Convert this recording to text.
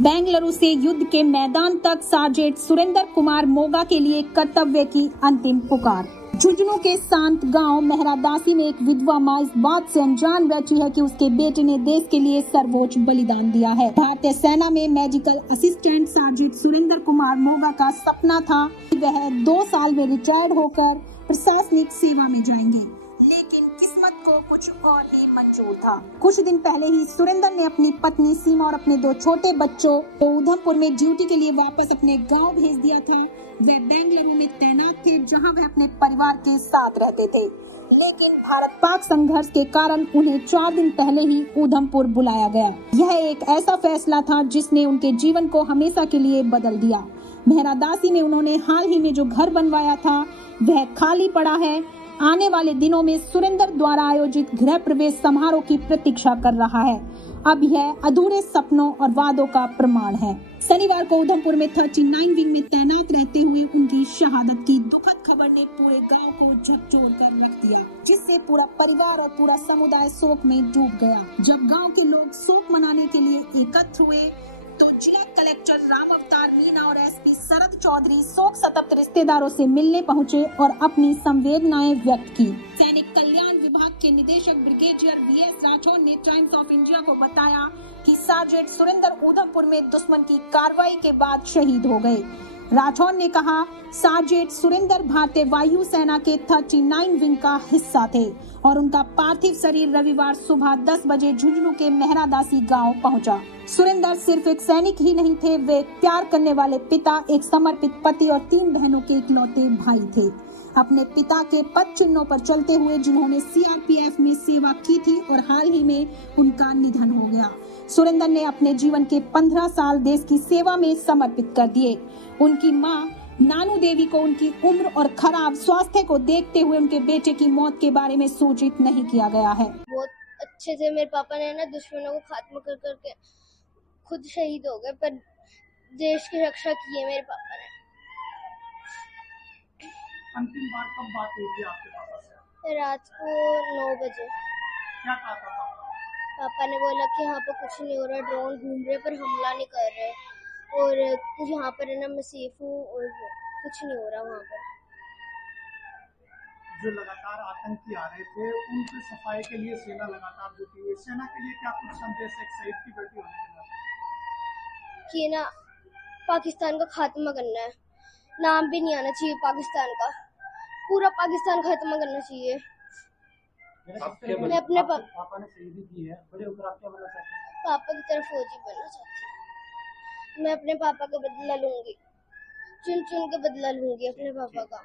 बेंगलुरु से युद्ध के मैदान तक सार्जेंट सुरेंद्र कुमार मोगा के लिए कर्तव्य की अंतिम पुकार। झुंझुनू के शांत गांव मेहरादासी में एक विधवा माँ इस बात से अनजान बैठी है कि उसके बेटे ने देश के लिए सर्वोच्च बलिदान दिया है। भारतीय सेना में medical assistant sergeant Surendra Kumar Moga का सपना था कि वह 2 साल में रिटायर्ड होकर प्रशासनिक सेवा में जाएंगे, लेकिन किस्मत को कुछ और ही मंजूर था। कुछ दिन पहले ही सुरेंद्र ने अपनी पत्नी सीमा और अपने 2 छोटे बच्चों को उधमपुर में ड्यूटी के लिए वापस अपने गांव भेज दिया था। वे बेंगलुरु में तैनात थे, जहां वे अपने परिवार के साथ रहते थे, लेकिन भारत पाक संघर्ष के कारण उन्हें 4 दिन पहले ही उधमपुर बुलाया गया। यह एक ऐसा फैसला था जिसने उनके जीवन को हमेशा के लिए बदल दिया। मेहरादासी में उन्होंने हाल ही में जो घर बनवाया था वह खाली पड़ा है। आने वाले दिनों में सुरेंद्र द्वारा आयोजित गृह प्रवेश समारोह की प्रतीक्षा कर रहा है। अब यह अधूरे सपनों और वादों का प्रमाण है। शनिवार को उधमपुर में 39 विंग में तैनात रहते हुए उनकी शहादत की दुखद खबर ने पूरे गांव को झकझोर कर रख दिया, जिससे पूरा परिवार और पूरा समुदाय शोक में डूब गया। जब गांव के लोग शोक मनाने के लिए एकत्र हुए तो जिला कलेक्टर राम अवतार मीना और एसपी शरद चौधरी शोक संतप्त रिश्तेदारों से मिलने पहुंचे और अपनी संवेदनाएं व्यक्त की। सैनिक कल्याण विभाग के निदेशक ब्रिगेडियर वीएस राठौर ने टाइम्स ऑफ इंडिया को बताया कि सार्जेंट सुरेंद्र उधमपुर में दुश्मन की कार्रवाई के बाद शहीद हो गए। राठौर ने कहा, सार्जेंट सुरेंद्र भारतीय वायु सेना के 39 विंग का हिस्सा थे और उनका पार्थिव शरीर रविवार सुबह 10 बजे झुंझुनू के मेहरादासी गांव पहुंचा। सुरेंद्र सिर्फ एक सैनिक ही नहीं थे, वे एक प्यार करने वाले पिता, एक समर्पित पति और 3 बहनों के इकलौते भाई थे। अपने पिता के पद चिन्हों पर चलते हुए जिन्होंने सीआरपीएफ में सेवा की थी और हाल ही में उनका निधन हो गया। सुरेंद्र ने अपने जीवन के 15 साल देश की सेवा में समर्पित कर दिए। उनकी मां नानू देवी को उनकी उम्र और खराब स्वास्थ्य को देखते हुए उनके बेटे की मौत के बारे में सूचित नहीं किया गया है। बहुत अच्छे से मेरे पापा ने ना दुश्मनों को खात्मा कर करके खुद शहीद हो गए, पर देश की रक्षा की है मेरे पापा ने। अंतिम बार कब बात हुई थी आपके पापा से? रात को 9 बजे। क्या कहा था पापा ने बोला कि यहाँ पर कुछ नहीं हो रहा, ड्रोन घूम रहे पर हमला नहीं कर रहे और यहाँ पर है ना मैं सेफ हूँ और कुछ नहीं हो रहा वहाँ पर। जो लगातार आतंकी आ रहे थे उनकी सफाई के लिए सेना लगातार जुटी हुई। सेना के लिए क्या कुछ संदेश एक शहीद की बेटी होने के नाते? कि ना पाकिस्तान का खात्मा करना है, नाम भी नहीं आना चाहिए पाकिस्तान का, पूरा पाकिस्तान खात्मा करना चाहिए। मैं अपने पापा ने शहीदी की है, बड़े होकर आप क्या बनना चाहते हैं? पापा की तरफ फौजी बनना चाहती हूँ। मैं अपने पापा का बदला लूंगी, चुन चुन के बदला लूंगी अपने पापा का।